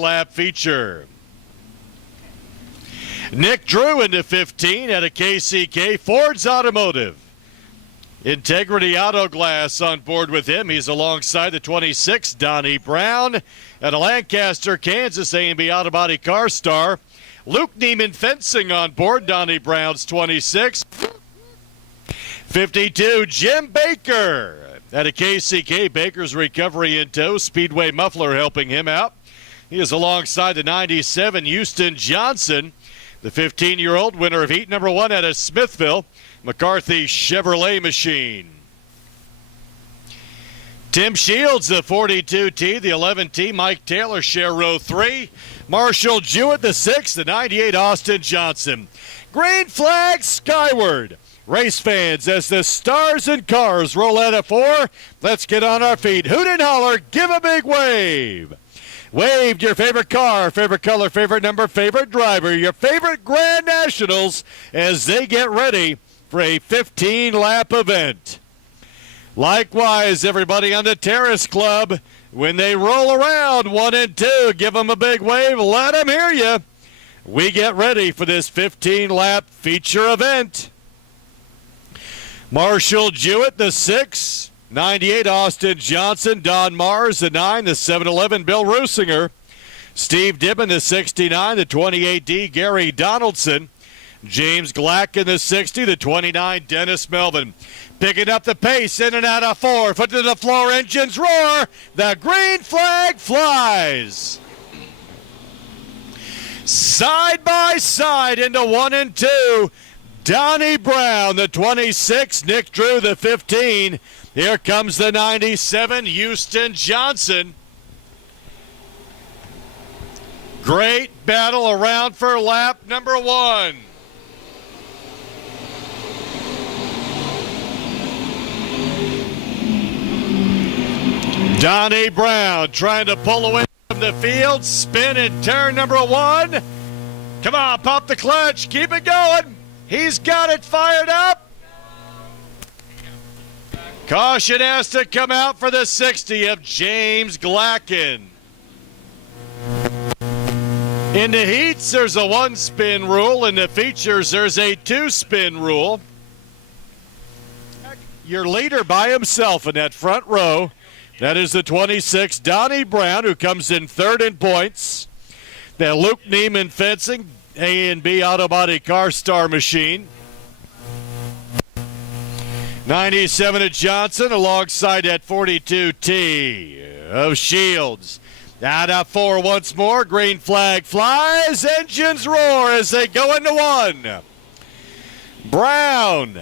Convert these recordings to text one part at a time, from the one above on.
15-lap feature. Nick Drew into 15 at a KCK Ford's Automotive. Integrity Auto Glass on board with him. He's alongside the 26, Donnie Brown. At a Lancaster, Kansas A&B Auto Body Car Star. Luke Neiman Fencing on board, Donnie Brown's 26. 52, Jim Baker. At a KCK, Baker's recovery in tow. Speedway Muffler helping him out. He is alongside the 97, Houston Johnson. The 15-year-old winner of heat number 1 out of Smithville, McCarthy Chevrolet machine. Tim Shields, the 42T, the 11T, Mike Taylor share row 3. Marshall Jewett, the 6, the 98 Austin Johnson. Green flag skyward. Race fans, as the stars and cars roll out of 4, let's get on our feet. Hoot and holler, give a big wave. Wave your favorite car, favorite color, favorite number, favorite driver, your favorite Grand Nationals as they get ready for a 15-lap event. Likewise, everybody on the Terrace Club, when they roll around 1 and 2, give them a big wave, let them hear you. We get ready for this 15-lap feature event. Marshall Jewett, the 6. 98, Austin Johnson. Don Mars, the 9. The 7-11, Bill Rusinger. Steve Dibben, the 69. The 28D, Gary Donaldson. James Glack in the 60. The 29, Dennis Melvin. Picking up the pace, in and out of 4. Foot to the floor, engines roar. The green flag flies. Side by side into 1 and 2. Donnie Brown, the 26. Nick Drew, the 15. Here comes the 97, Houston Johnson. Great battle around for lap number 1. Donnie Brown trying to pull away from the field. Spin in turn number 1. Come on, pop the clutch. Keep it going. He's got it fired up. Caution has to come out for the 60 of James Glacken. In the heats, there's a 1-spin rule. In the features, there's a 2-spin rule. Your leader by himself in that front row. That is the 26, Donnie Brown, who comes in 3rd in points. The Luke Neiman Fencing, A&B Auto Body Car Star machine. 97 of Johnson alongside that 42T of Shields. Out of 4 once more. Green flag flies. Engines roar as they go into 1. Brown.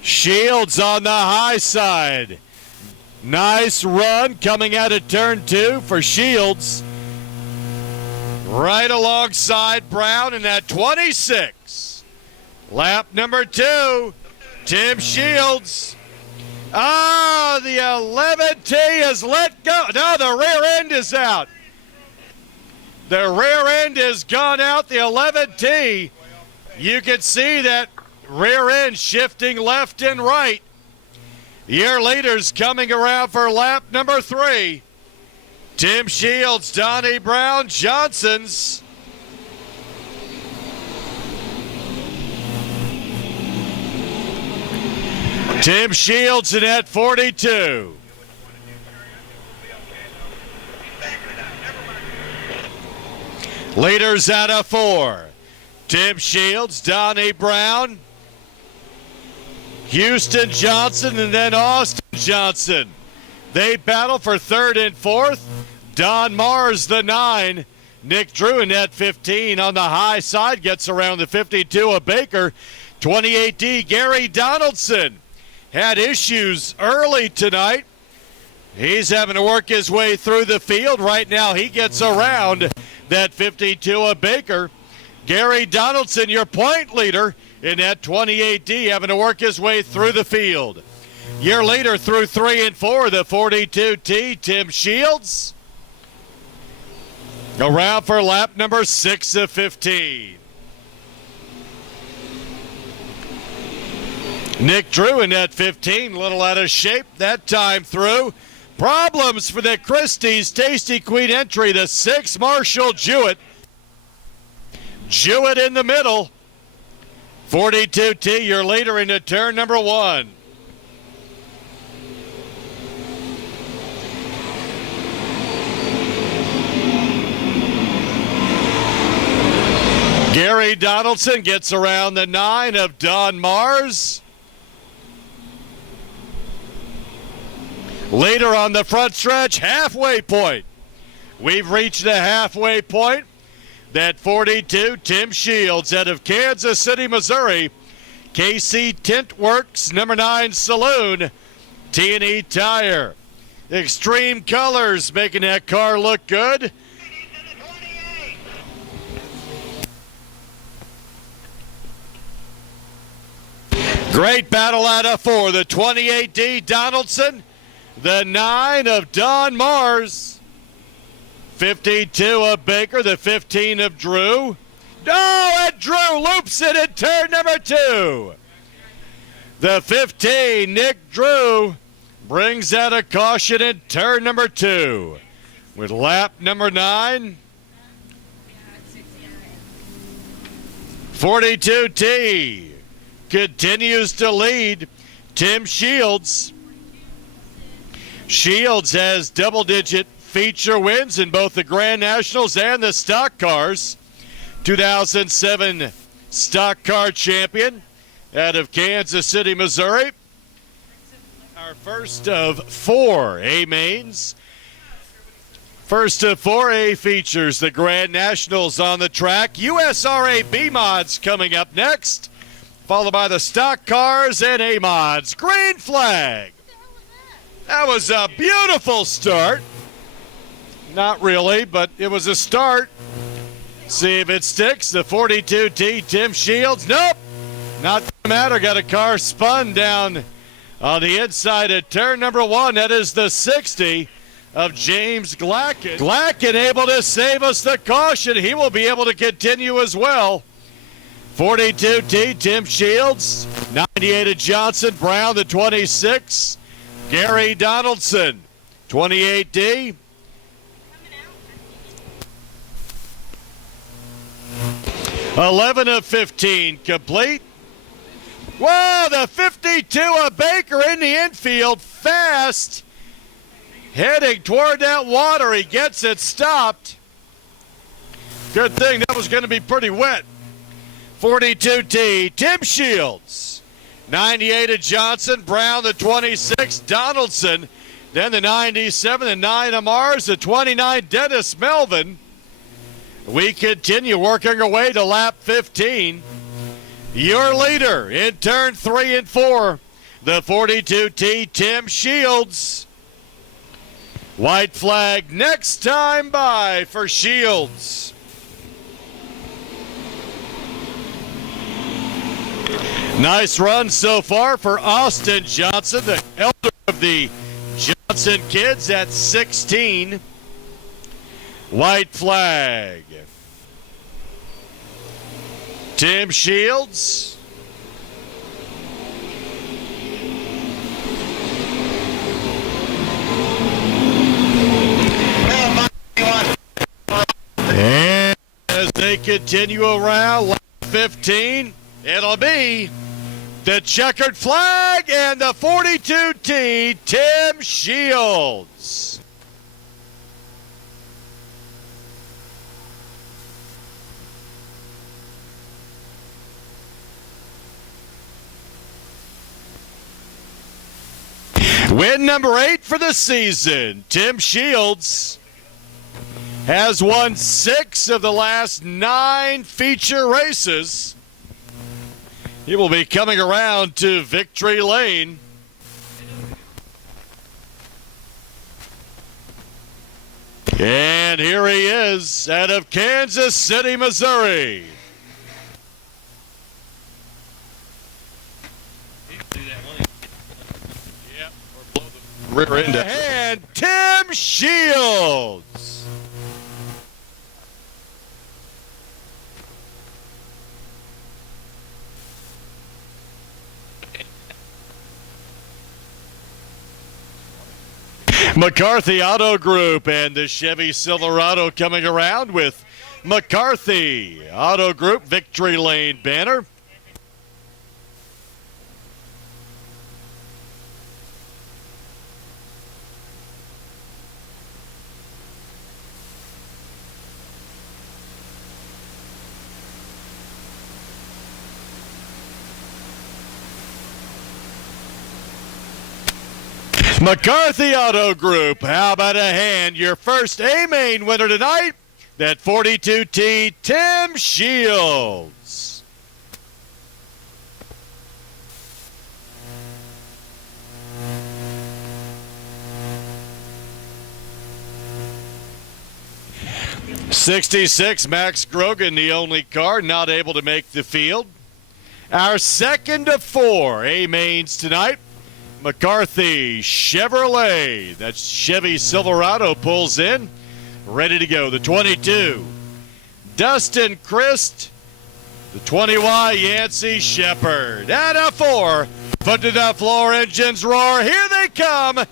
Shields on the high side. Nice run coming out of turn 2 for Shields. Right alongside Brown in that 26. Lap number 2. Tim Shields. The 11T is let go. No, the rear end is out. The rear end has gone out. The 11T, you can see that rear end shifting left and right. Your leaders coming around for lap number 3. Tim Shields, Donnie Brown, Johnson's. Tim Shields in at 42. Leaders out of 4. Tim Shields, Donnie Brown, Houston Johnson, and then Austin Johnson. They battle for 3rd and 4th. Don Mars, the 9. Nick Drew in that 15 on the high side. Gets around the 52 of Baker. 28D, Gary Donaldson. Had issues early tonight. He's having to work his way through the field. Right now he gets around that 52 of Baker. Gary Donaldson, your point leader in that 28D, having to work his way through the field. Your leader through 3 and 4, the 42T, Tim Shields. Around for lap number 6 of 15. Nick Drew in that 15, a little out of shape that time through. Problems for the Christie's Tasty Queen entry, the 6, Marshall Jewett. Jewett in the middle. 42T, your leader into turn number 1. Gary Donaldson gets around the 9 of Don Mars. Leader on the front stretch, halfway point. We've reached the halfway point. That 42, Tim Shields out of Kansas City, Missouri. KC Tint Works, number 9 Saloon, T&E Tire. Extreme Colors making that car look good. Great battle out of 4. The 28D Donaldson, the 9 of Don Mars, 52 of Baker, the 15 of Drew. Oh, and Drew loops it in turn number 2. The 15, Nick Drew, brings out a caution in turn number 2. With lap number 9. 42T continues to lead. Tim Shields. Shields has double-digit feature wins in both the Grand Nationals and the stock cars. 2007 stock car champion out of Kansas City, Missouri. Our first of 4 A mains. First of 4 A features, the Grand Nationals on the track. USRA B mods coming up next, followed by the stock cars and A mods. Green flag. That was a beautiful start. Not really, but it was a start. See if it sticks. The 42T, Tim Shields. Nope, not the matter. Got a car spun down on the inside of turn number 1. That is the 60 of James Glacken. Glacken able to save us the caution. He will be able to continue as well. 42T, Tim Shields. 98 of Johnson Brown, the 26. Gary Donaldson, 28D. 11 of 15 complete. Wow, the 52 of Baker in the infield, fast. Heading toward that water, he gets it stopped. Good thing, that was going to be pretty wet. 42T, Tim Shields. 98 of Johnson, Brown the 26, Donaldson. Then the 97, the 9 of Mars, the 29, Dennis Melvin. We continue working our way to lap 15. Your leader in turn 3 and 4, the 42T, Tim Shields. White flag next time by for Shields. Nice run so far for Austin Johnson, the elder of the Johnson kids at 16. White flag. Tim Shields. And as they continue around lap 15, it'll be the checkered flag and the 42T, Tim Shields. Win number 8 for the season. Tim Shields has won 6 of the last 9 feature races. He will be coming around to victory lane. And here he is out of Kansas City, Missouri. Rear end. And Tim Shields. McCarthy Auto Group and the Chevy Silverado coming around with McCarthy Auto Group Victory Lane banner. McCarthy Auto Group, how about a hand? Your first A-Main winner tonight, that 42T Tim Shields. '66 Max Grogan, the only car not able to make the field. Our second of four A-Mains tonight. McCarthy Chevrolet, that's Chevy Silverado, pulls in, ready to go. The 22, Dustin Christ. The 20Y, Yancey Shepard. And a 4, foot to the floor, engines roar. Here they come.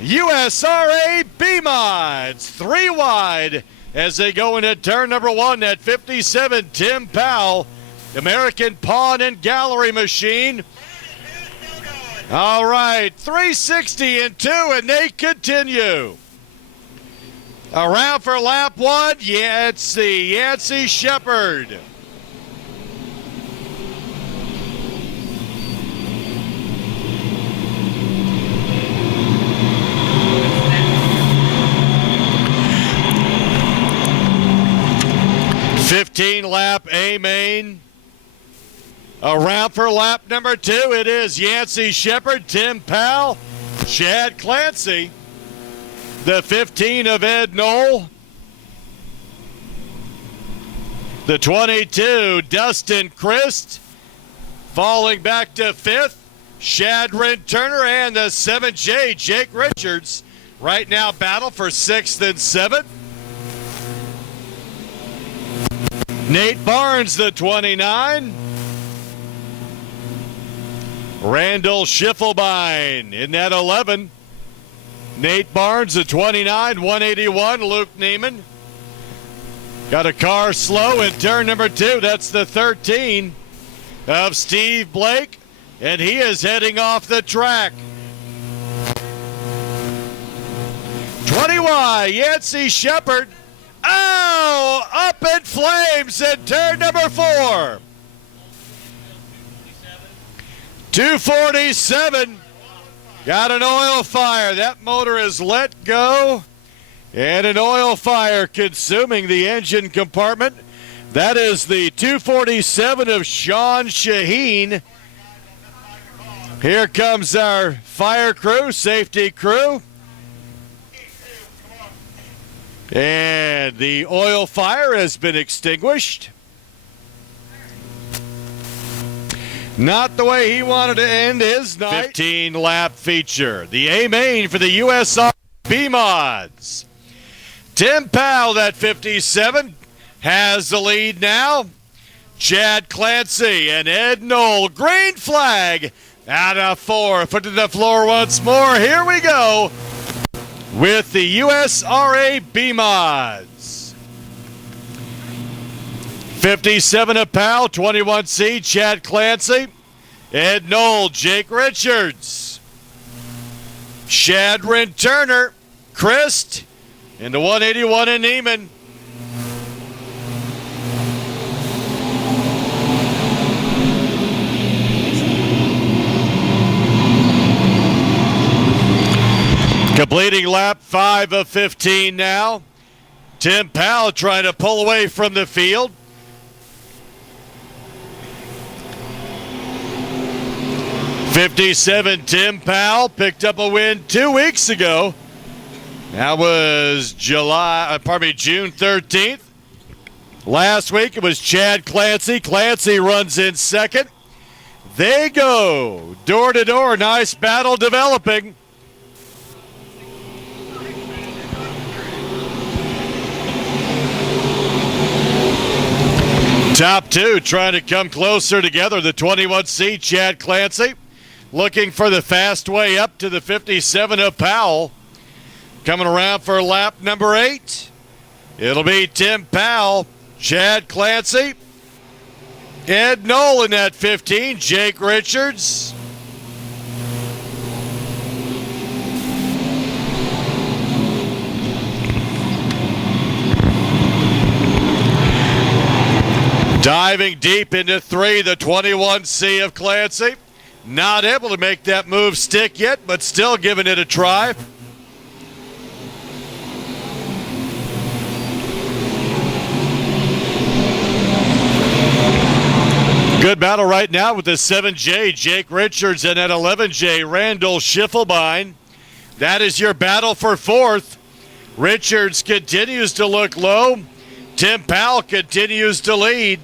USRA B-Mods, 3 wide as they go into turn number 1 at 57. Tim Powell, American Pawn and Gallery Machine. All right, 360 and 2, and they continue. Around for lap 1, Yancey Shepard. lap A-Main. Around for lap number 2, it is Yancey Shepard, Tim Powell, Chad Clancy, the 15 of Ed Knoll, the 22, Dustin Christ, falling back to 5th, Shadrin Turner, and the 7J, Jake Richards, right now battle for 6th and 7th. Nate Barnes, the 29. Randall Schiffelbein in that 11. Nate Barnes, the 29, 181. Luke Neiman. Got a car slow in turn number 2. That's the 13 of Steve Blake, and he is heading off the track. 20Y, Yancey Shepard. Oh, up in flames in turn number 4. 247. Got an oil fire. That motor is let go. And an oil fire consuming the engine compartment. That is the 247 of Sean Shaheen. Here comes our fire crew, safety crew. And the oil fire has been extinguished. Not the way he wanted to end his night. 15-lap feature. The A-Main for the USRA B-Mods. Tim Powell, that 57, has the lead now. Chad Clancy and Ed Knoll. Green flag out of 4. Foot to the floor once more. Here we go with the USRA B-Mods. 57 of Powell, 21C, Chad Clancy, Ed Knoll, Jake Richards, Shadrin Turner, Christ, and the 181 in Neiman. Completing lap 5 of 15 now. Tim Powell trying to pull away from the field. '57 Tim Powell picked up a win 2 weeks ago. That was June 13th. Last week it was Chad Clancy. Clancy runs in second. They go door to door. Nice battle developing. Top 2 trying to come closer together. The 21C, Chad Clancy, looking for the fast way up to the 57 of Powell. Coming around for lap number 8, it'll be Tim Powell, Chad Clancy, Ed Nolan at 15, Jake Richards. Diving deep into 3, the 21C of Clancy. Not able to make that move stick yet, but still giving it a try. Good battle right now with the 7J, Jake Richards, and at 11J, Randall Schiffelbein. That is your battle for 4th. Richards continues to look low. Tim Powell continues to lead.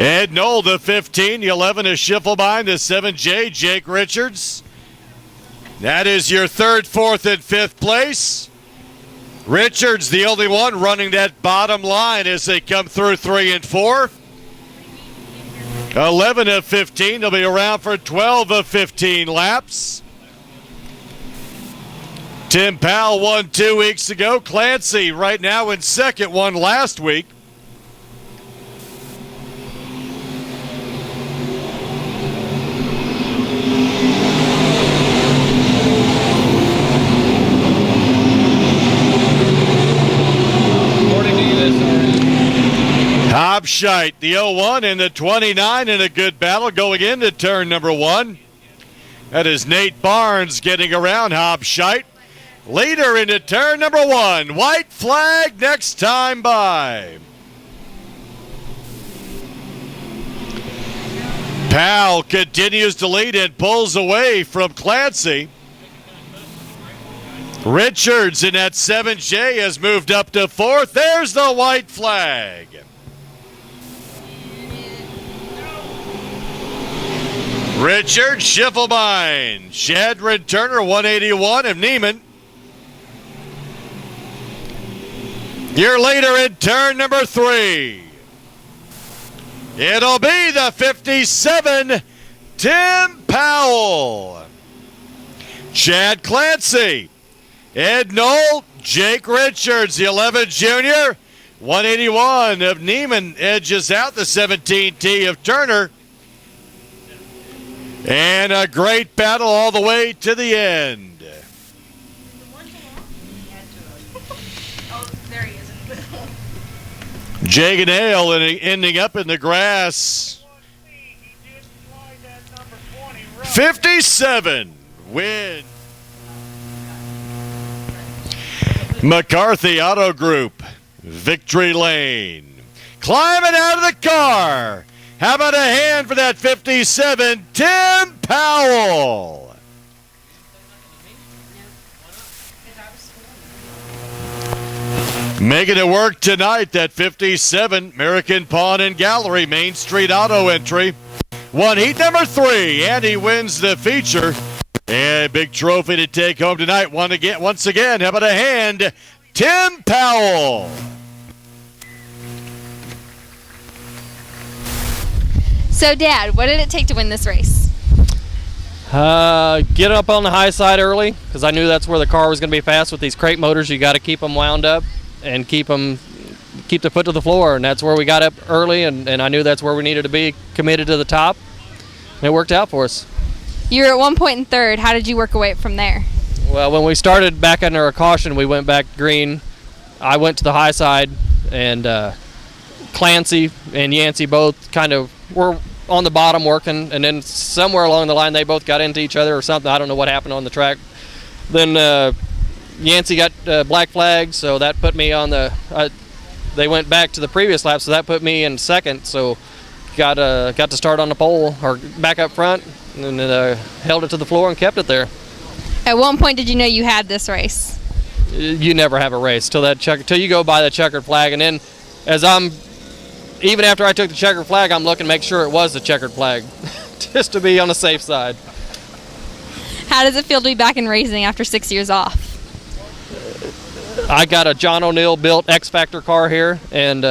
Ed Knoll, the 15, the 11 is Schiffelbein, the 7J, Jake Richards. That is your 3rd, 4th, and 5th place. Richards, the only one running that bottom line as they come through 3 and 4. 11 of 15, they'll be around for 12 of 15 laps. Tim Powell won 2 weeks ago. Clancy right now in 2nd, won last week. Hobscheit, the 01 and the 29 in a good battle going into turn number 1. That is Nate Barnes getting around Hobscheit. Leader into turn number 1. White flag next time by. Powell continues to lead and pulls away from Clancy. Richards in that 7J has moved up to 4th. There's the white flag. Richard Schiffelbein, Shadron Turner, 181 of Neiman. Your leader in turn number 3. It'll be the 57, Tim Powell. Chad Clancy, Ed Knoll, Jake Richards, the 11 junior. 181 of Neiman edges out the 17T of Turner. And a great battle all the way to the end. Jagan Hale ending up in the grass. 57 win. McCarthy Auto Group, Victory Lane. Climbing out of the car. How about a hand for that 57, Tim Powell? Making it work tonight, that 57, American Pawn and Gallery, Main Street Auto entry. Won heat number 3, and he wins the feature. And big trophy to take home tonight. Once again, how about a hand, Tim Powell? So, Dad, what did it take to win this race? Get up on the high side early, because I knew that's where the car was going to be fast. With these crate motors, you got to keep them wound up and keep the foot to the floor, and that's where we got up early, and I knew that's where we needed to be, committed to the top, and it worked out for us. You were at one point in 3rd. How did you work away from there? Well, when we started back under a caution, we went back green. I went to the high side, and Clancy and Yancey both kind of were on the bottom working, and then somewhere along the line they both got into each other or something. I don't know what happened on the track. Then Yancey got black flag, so that put me on the they went back to the previous lap, so that put me in 2nd, so got to start on the pole or back up front, and held it to the floor and kept it there. At one point, did you know you had this race? You never have a race till you go by the checkered flag, and then even after I took the checkered flag, I'm looking to make sure it was the checkered flag, just to be on the safe side. How does it feel to be back in racing after 6 years off? I got a John O'Neill built X Factor car here, and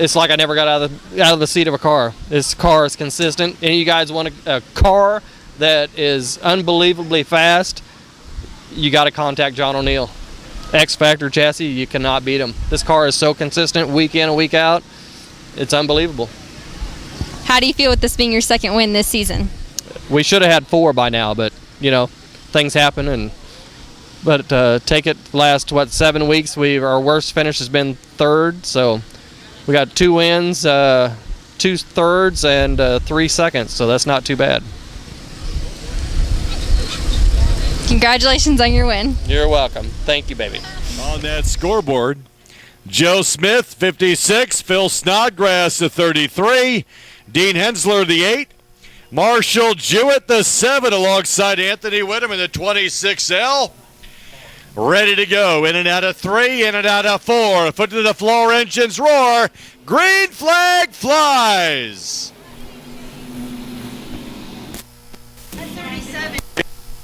it's like I never got out of the seat of a car. This car is consistent, and you guys want a car that is unbelievably fast, you got to contact John O'Neill. X Factor chassis, you cannot beat him. This car is so consistent week in and week out. It's unbelievable. How do you feel with this being your second win this season? We should have had 4 by now, but things happen. But take it last 7 weeks. Our worst finish has been 3rd, so we got 2 wins, 2 3rds, and 3 seconds. So that's not too bad. Congratulations on your win. You're welcome. Thank you, baby. On that scoreboard, Joe Smith, 56, Phil Snodgrass, the 33, Dean Hensler, the 8, Marshall Jewett, the 7, alongside Anthony Whittem in the 26L. Ready to go. In and out of 3, in and out of 4. Foot to the floor, engines roar. Green flag flies.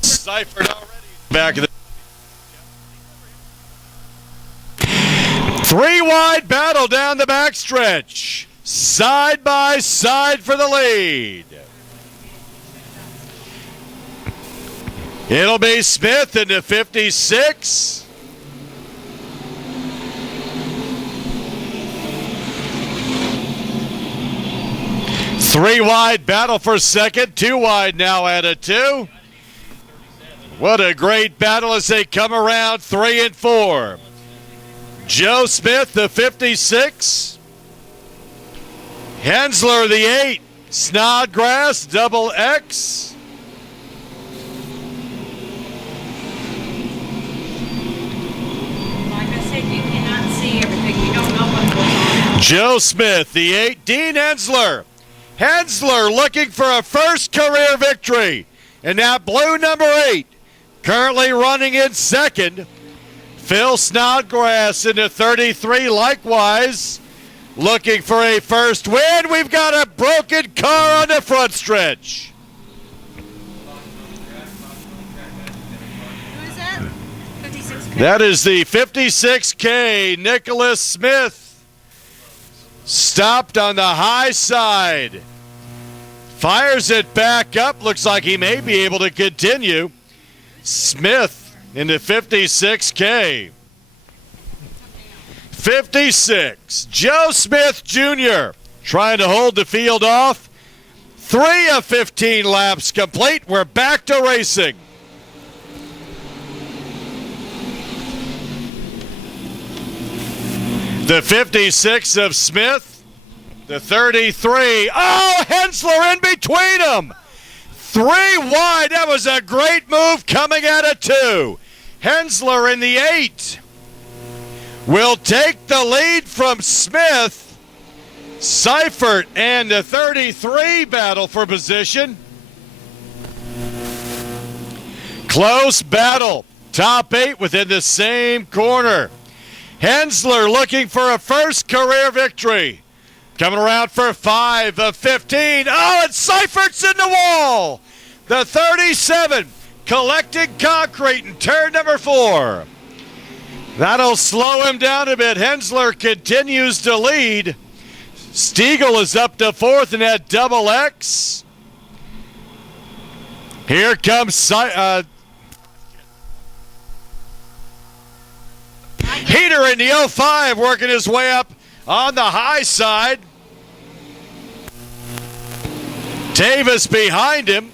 Seifert already back of the 3 wide battle down the backstretch. Side by side for the lead. It'll be Smith into 56. Three wide battle for second. 2 wide now at a 2. What a great battle as they come around 3 and 4. Joe Smith, the 56. Hensler, the 8. Snodgrass, double X. Like I said, you cannot see everything. You don't know what's going on. Joe Smith, the 8. Dean Hensler. Hensler looking for a first career victory. And now blue number 8. Currently running in second. Phil Snodgrass into 33 likewise. Looking for a first win. We've got a broken car on the front stretch. Who is that? 56. That is the 56K Nicholas Smith. Stopped on the high side. Fires it back up. Looks like he may be able to continue. Smith into 56K. 56. Joe Smith Jr. trying to hold the field off. 3 of 15 laps complete. We're back to racing. The 56 of Smith. The 33. Oh, Hensler in between them. 3 wide. That was a great move coming at a 2. Hensler in the 8 will take the lead from Smith. Seifert and the 33 battle for position. Close battle. Top 8 within the same corner. Hensler looking for a first career victory. Coming around for 5 of 15. Oh, and Seifert's in the wall. The 37 collecting concrete in turn number 4. That'll slow him down a bit. Hensler continues to lead. Stiegel is up to 4th in that double X. Here comes Heater in the 05 working his way up on the high side. Davis behind him.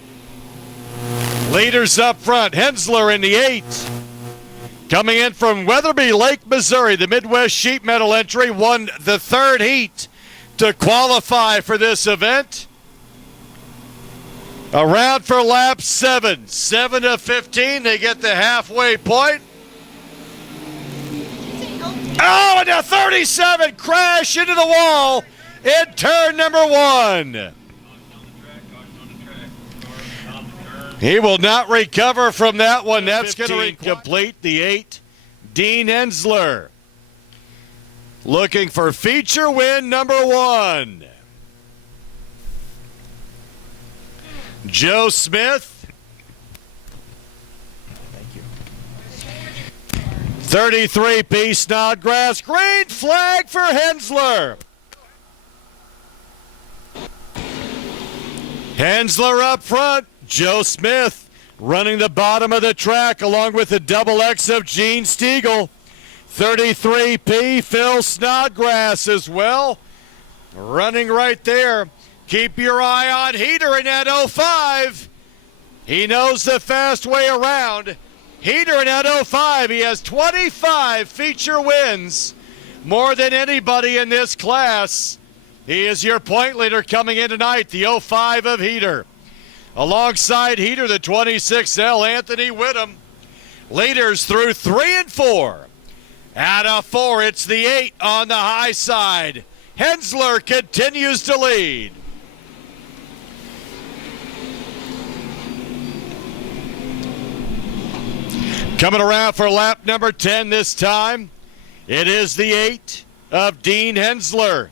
Leaders up front. Hensler in the 8. Coming in from Weatherby Lake, Missouri, the Midwest Sheet Metal entry, won the 3rd heat to qualify for this event. Around for lap 7. 7 of 15. They get the halfway point. Oh, and a 37 crash into the wall in turn number 1. He will not recover from that one. That's going to complete the 8. Dean Hensler looking for feature win number 1. Joe Smith. Thank you. 33 P Snodgrass. Green flag for Hensler. Hensler up front. Joe Smith running the bottom of the track along with the double X of Gene Stiegel. 33P Phil Snodgrass as well. Running right there. Keep your eye on Heater in that 05. He knows the fast way around. Heater in that 05. He has 25 feature wins, more than anybody in this class. He is your point leader coming in tonight, the 05 of Heater. Alongside Heater, the 26L, Anthony Whittam. Leaders through 3 and 4. Out of 4, it's the 8 on the high side. Hensler continues to lead. Coming around for lap number 10 this time, it is the 8 of Dean Hensler.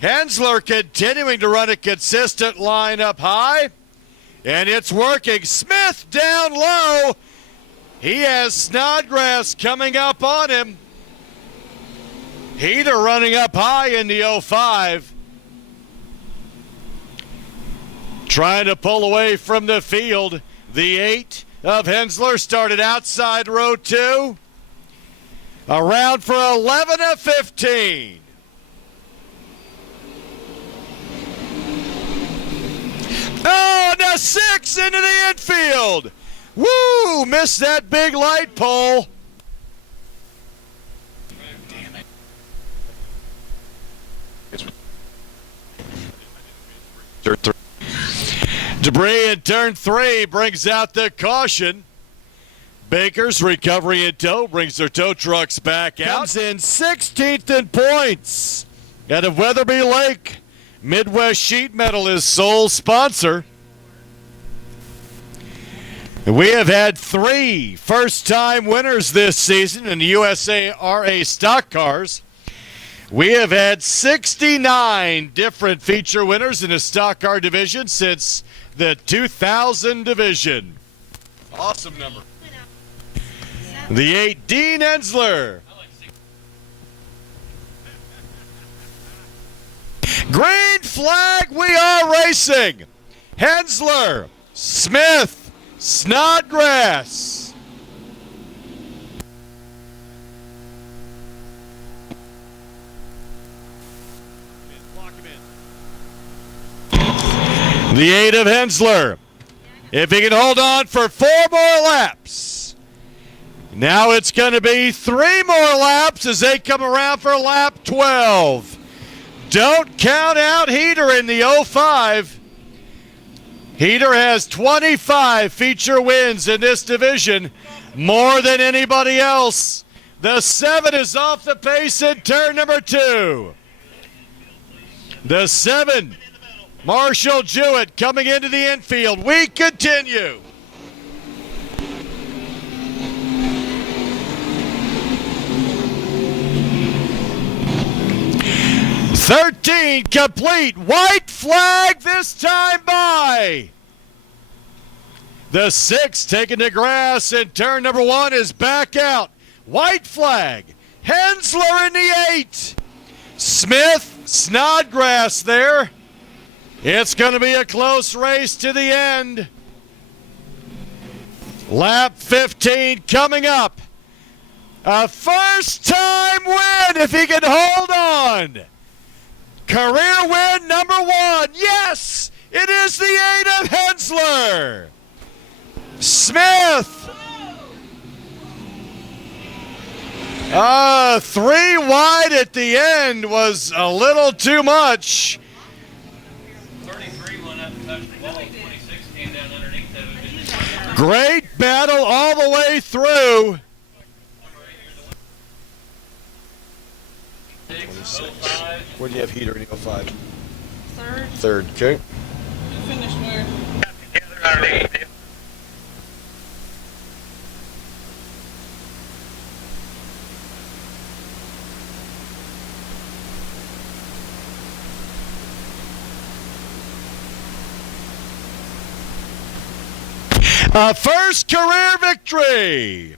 Hensler continuing to run a consistent line up high, and it's working. Smith down low. He has Snodgrass coming up on him. Heater running up high in the 05. Trying to pull away from the field. The 8 of Hensler started outside row 2. Around for 11 of 15. Oh, the 6 into the infield. Woo! Missed that big light pole. Damn it. Debris in turn 3 brings out the caution. Baker's recovery in tow brings their tow trucks back out. Comes in 16th in points out of Weatherby Lake. Midwest Sheet Metal is sole sponsor. We have had 3 first-time winners this season in the USRA stock cars. We have had 69 different feature winners in the stock car division since the 2000 division. Awesome number. The 8, Dean Hensler. Green flag, we are racing. Hensler, Smith, Snodgrass. The 8 of Hensler. If he can hold on for 4 more laps. Now it's going to be 3 more laps as they come around for lap 12. Don't count out Heater in the 05. Heater has 25 feature wins in this division, more than anybody else. The 7 is off the pace in turn number 2. The 7, Marshall Jewett coming into the infield. We continue. "13 complete. White flag this time by." The 6 taking the grass in turn number 1 is back out. White flag. Hensler in the 8. Smith, Snodgrass there. It's going to be a close race to the end. Lap 15 coming up. A first-time win if he can hold on. Career win number 1. Yes, it is the 8 of Hensler. Smith. 3 wide at the end was a little too much. 33 went up and touched the ball. 26 came down underneath of it. Great battle all the way through. 05. Where do you have Heater in 05? Third. Third, okay. Who finished where? A first career victory.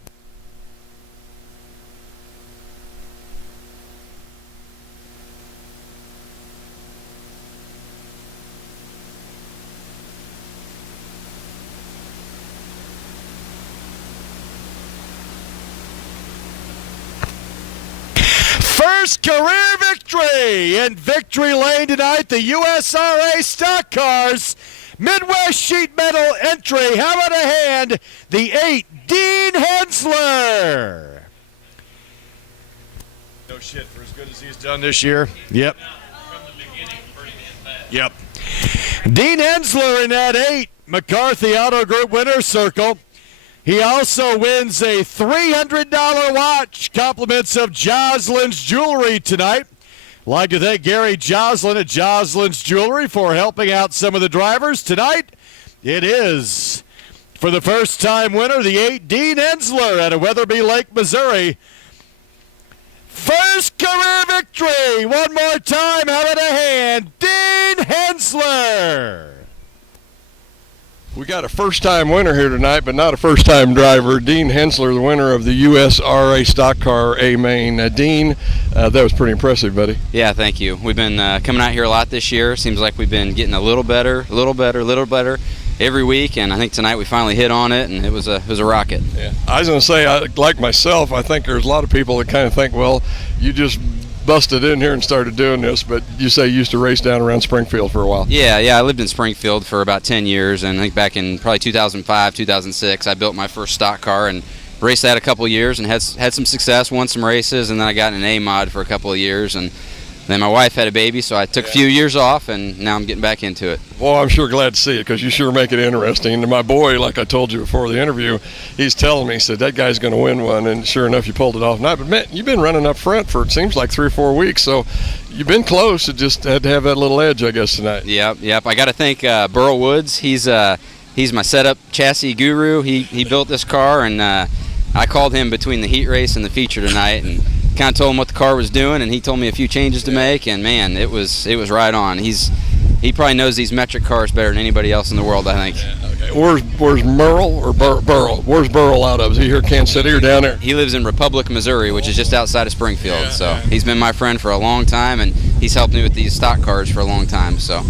first career victory in victory lane tonight. The USRA stock cars Midwest sheet metal entry. How about a hand? The 8, Dean Hensler. No shit, for as good as he's done this year. Yep. Yep. Dean Hensler in that 8, McCarthy Auto Group winner's circle. He also wins a $300 watch, compliments of Joslin's Jewelry tonight. Like to thank Gary Joslin at Joslin's Jewelry for helping out some of the drivers tonight. It is, for the first time winner, the 8, Dean Hensler out of Weatherby Lake, Missouri. First career victory. One more time. How about a hand? Dean Hensler. We got a first-time winner here tonight, but not a first-time driver. Dean Hensler, the winner of the USRA Stock Car A Main. Dean, that was pretty impressive, buddy. Yeah, thank you. We've been coming out here a lot this year. Seems like we've been getting a little better every week, and I think tonight we finally hit on it, and it was a rocket. Yeah. I was going to say, like myself, I think there's a lot of people that kind of think, well, you just busted in here and started doing this, but you say you used to race down around Springfield for a while. Yeah, I lived in Springfield for about 10 years, and I think back in probably 2005, 2006, I built my first stock car and raced that a couple of years and had some success, won some races, and then I got in an A-mod for a couple of years, and then my wife had a baby, so I took a few years off, and now I'm getting back into it. Well, I'm sure glad to see it, because you sure make it interesting. And my boy, like I told you before the interview, he's telling me, he said, that guy's going to win one, and sure enough, you pulled it off tonight. But, man, you've been running up front for, it seems like 3 or 4 weeks, so you've been close. It just had to have that little edge, I guess, tonight. Yep. I got to thank Burl Woods. He's my setup chassis guru. He built this car, and I called him between the heat race and the feature tonight, and kind of told him what the car was doing, and he told me a few changes to make, and man, it was right on. He probably knows these metric cars better than anybody else in the world, I think. Yeah, okay. Where's Merle or Burl? Where's Burl out of? Is he here in Kansas City or down there? He lives in Republic, Missouri, which is just outside of Springfield. Yeah, so yeah. He's been my friend for a long time, and he's helped me with these stock cars for a long time. So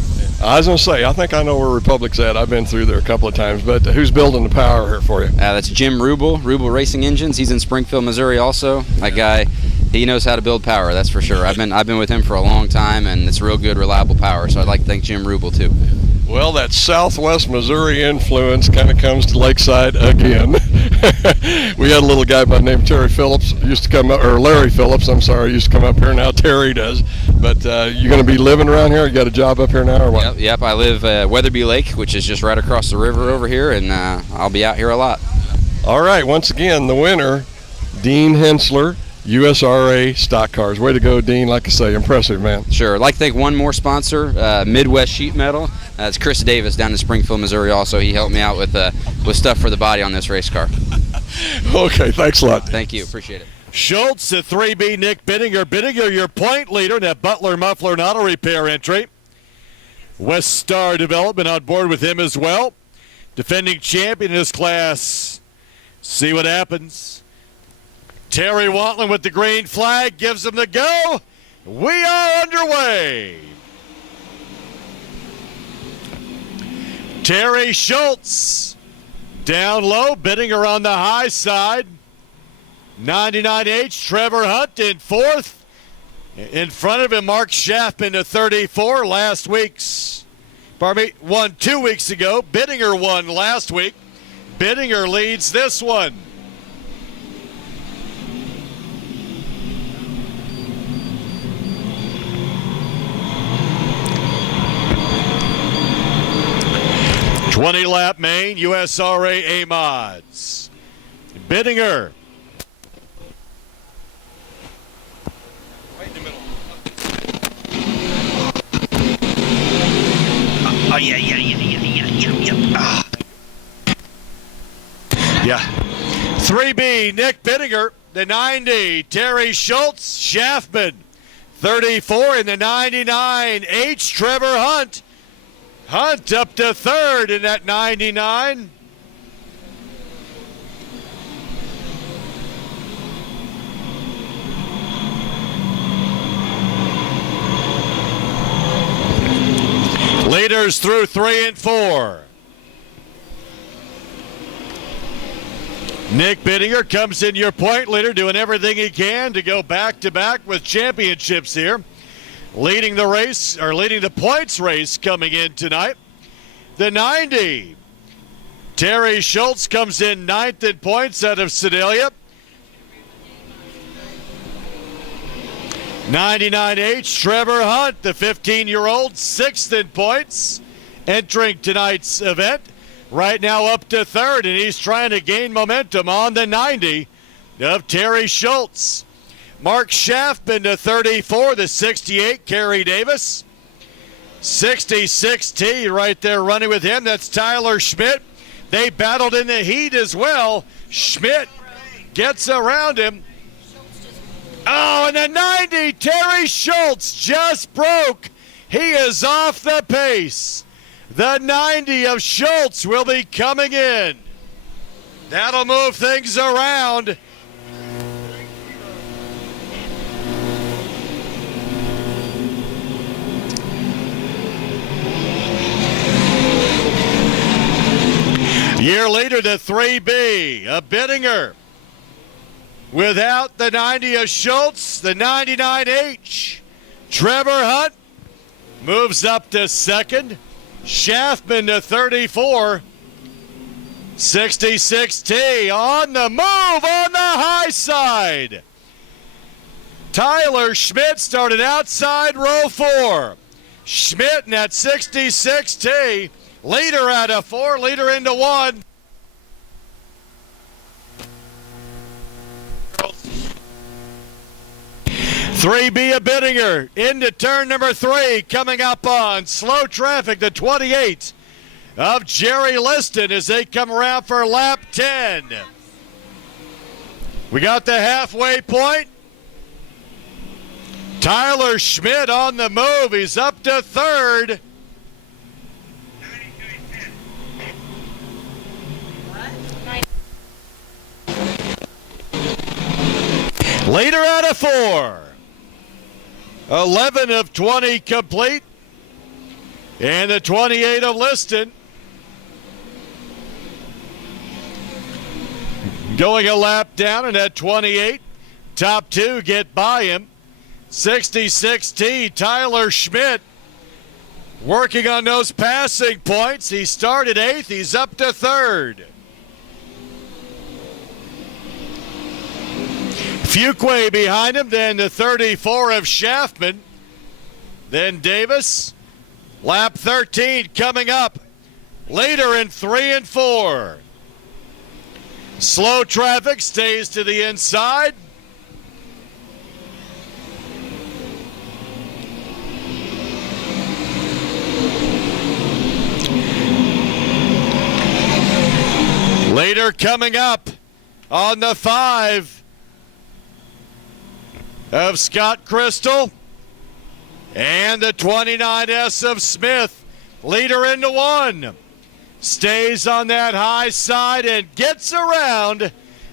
I was going to say, I think I know where Republic's at. I've been through there a couple of times, but who's building the power here for you? That's Jim Rubel Racing Engines. He's in Springfield, Missouri also. That guy, he knows how to build power, that's for sure. I've been with him for a long time, and it's real good, reliable power. So I'd like to thank Jim Rubel too. Well, that Southwest Missouri influence kind of comes to Lakeside again. We had a little guy by the name of Terry Phillips, used to come up, or Larry Phillips, I'm sorry, used to come up here. Now Terry does. But you going to be living around here? You got a job up here now or what? Yep. I live Weatherby Lake, which is just right across the river over here, and I'll be out here a lot. All right, once again, the winner, Dean Hensler, USRA Stock Cars. Way to go, Dean. Like I say, impressive, man. Sure. I'd like to thank one more sponsor, Midwest Sheet Metal. It's Chris Davis down in Springfield, Missouri also. He helped me out with stuff for the body on this race car. Okay, thanks a lot. Thank you. Appreciate it. Schultz at 3B, Nick Bittinger. Bittinger, your point leader in that Butler Muffler and Auto Repair entry. West Star Development on board with him as well. Defending champion in his class. See what happens. Terry Wantland with the green flag gives him the go. We are underway. Terry Schultz down low, Bittinger on the high side. 99H, Trevor Hunt in fourth. In front of him, Mark Schaffman to 34. Won 2 weeks ago. Bittinger won last week. Bittinger leads this one. $20-lap main, USRA A-Mods. Bittinger. Right in the middle. Oh, yeah. Yeah. 3B, Nick Bittinger. The 90, Terry Schultz. Schaffman, 34. In the 99, H. Trevor Hunt. Hunt up to third in that 99. Leaders through 3 and 4. Nick Bittinger comes in your point leader, doing everything he can to go back-to-back with championships here. Leading the race, or leading the points race coming in tonight. The 90. Terry Schultz comes in 9th in points out of Sedalia. 99H, Trevor Hunt, the 15-year-old, 6th in points, entering tonight's event. Right now up to 3rd, and he's trying to gain momentum on the 90 of Terry Schultz. Mark Schaffman to 34, the 68, Kerry Davis. 66T right there running with him. That's Tyler Schmidt. They battled in the heat as well. Schmidt gets around him. Oh, and the 90, Terry Schultz just broke. He is off the pace. The 90 of Schultz will be coming in. That'll move things around. Year later, the 3B of Bittinger. Without the 90 of Schultz, the 99H, Trevor Hunt moves up to 2nd. Schaffman to 34. 66T on the move on the high side. Tyler Schmidt started outside row 4. Schmidt in that 66T. Leader out of 4, leader into 1. Three B of Bittinger into turn number 3, coming up on slow traffic, the 28 of Jerry Liston as they come around for lap 10. We got the halfway point. Tyler Schmidt on the move. He's up to 3rd. Leader out of 4. 11 of 20 complete. And the 28 of Liston. Going a lap down in that 28. Top 2 get by him. 66T, Tyler Schmidt. Working on those passing points. He started 8th. He's up to 3rd. Fuquay behind him, then the 34 of Schaffman. Then Davis. Lap 13 coming up. Later in 3 and 4. Slow traffic stays to the inside. Later coming up on the 5 of Scott Crystal and the 29S of Smith. Leader into 1. Stays on that high side and gets around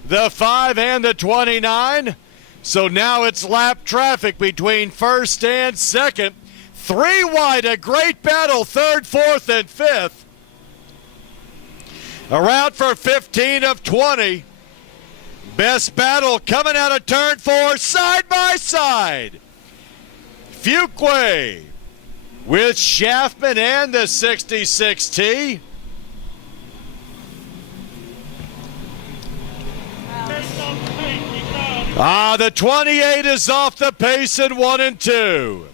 the 5 and the 29. So now it's lap traffic between 1st and 2nd. 3 wide, a great battle, 3rd, 4th, and 5th. Around for 15 of 20. Best battle coming out of turn 4, side by side. Fuquay with Schaffman and the 66T. The 28 is off the pace in 1 and 2.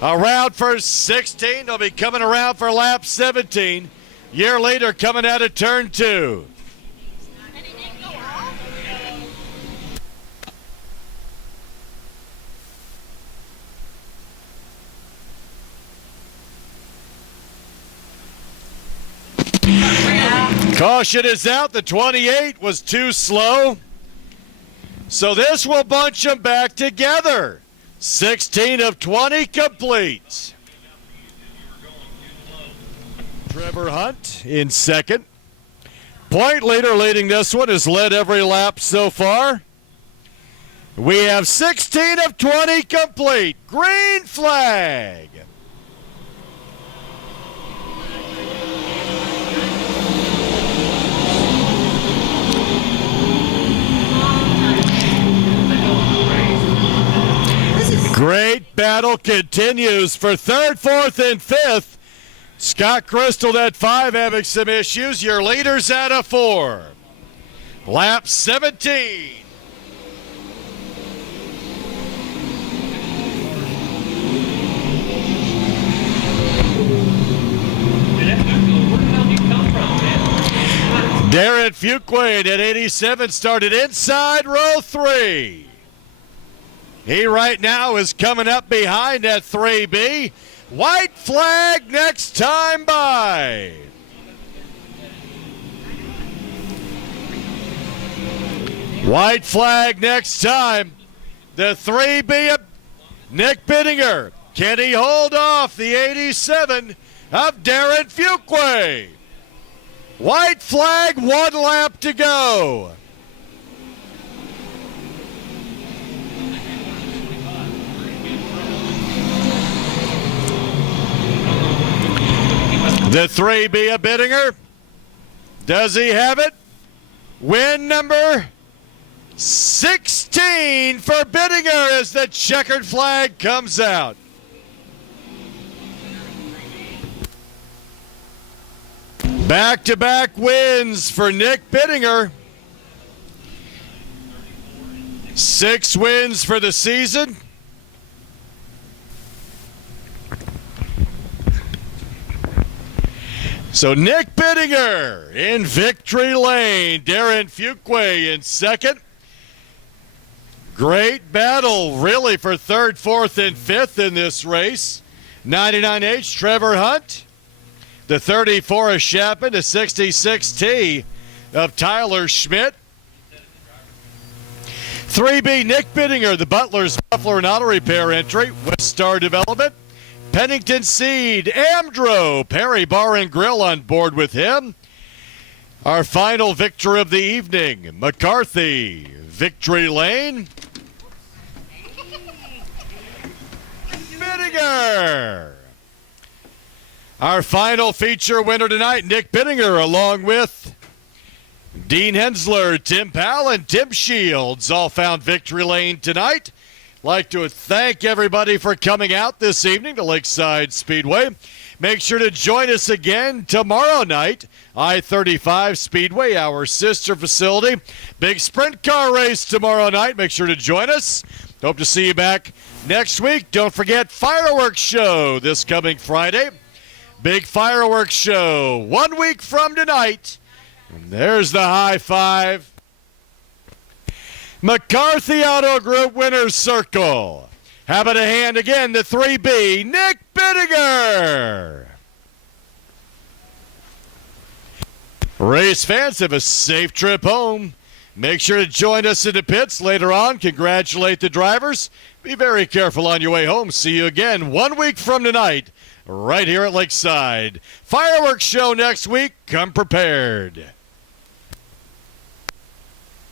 Around for 16. They'll be coming around for lap 17. Year later coming out of turn 2. Caution is out. The 28 was too slow. So this will bunch them back together. 16 of 20 complete. Trevor Hunt in 2nd. Point leader leading this one has led every lap so far. We have 16 of 20 complete. Green flag. battle continues for third, fourth, and fifth. Scott Crystal at 5 having some issues. Your leaders out of 4. Lap 17. Darren Fuqua at 87 started inside row 3. He right now is coming up behind at 3B. White flag next time by. White flag next time. The 3B, Nick Bittinger. Can he hold off the 87 of Darren Fuqua? White flag, 1 lap to go. The 3B of Bittinger. Does he have it? Win number 16 for Bittinger as the checkered flag comes out. Back-to-back wins for Nick Bittinger. 6 wins for the season. So Nick Bittinger in victory lane. Darren Fuqua in second. Great battle, really, for third, fourth, and fifth in this race. 99H, Trevor Hunt. The 34 of Chapman, the 66T of Tyler Schmidt. 3B, Nick Bittinger, the Butler's Muffler and Auto Repair entry. West Star Development. Pennington Seed, Amdro, Perry Bar and Grill on board with him. Our final victor of the evening, McCarthy, Victory Lane. Bittinger. Our final feature winner tonight, Nick Bittinger, along with Dean Hensler, Tim Powell, and Tim Shields, all found Victory Lane tonight. Like to thank everybody for coming out this evening to Lakeside Speedway. Make sure to join us again tomorrow night. I-35 Speedway, our sister facility. Big sprint car race tomorrow night. Make sure to join us. Hope to see you back next week. Don't forget fireworks show this coming Friday. Big fireworks show 1 week from tonight. And there's the high five. McCarthy Auto Group Winners Circle. Having a hand again, the 3B, Nick Bittinger. Race fans, have a safe trip home. Make sure to join us in the pits later on. Congratulate the drivers. Be very careful on your way home. See you again 1 week from tonight, right here at Lakeside. Fireworks show next week. Come prepared.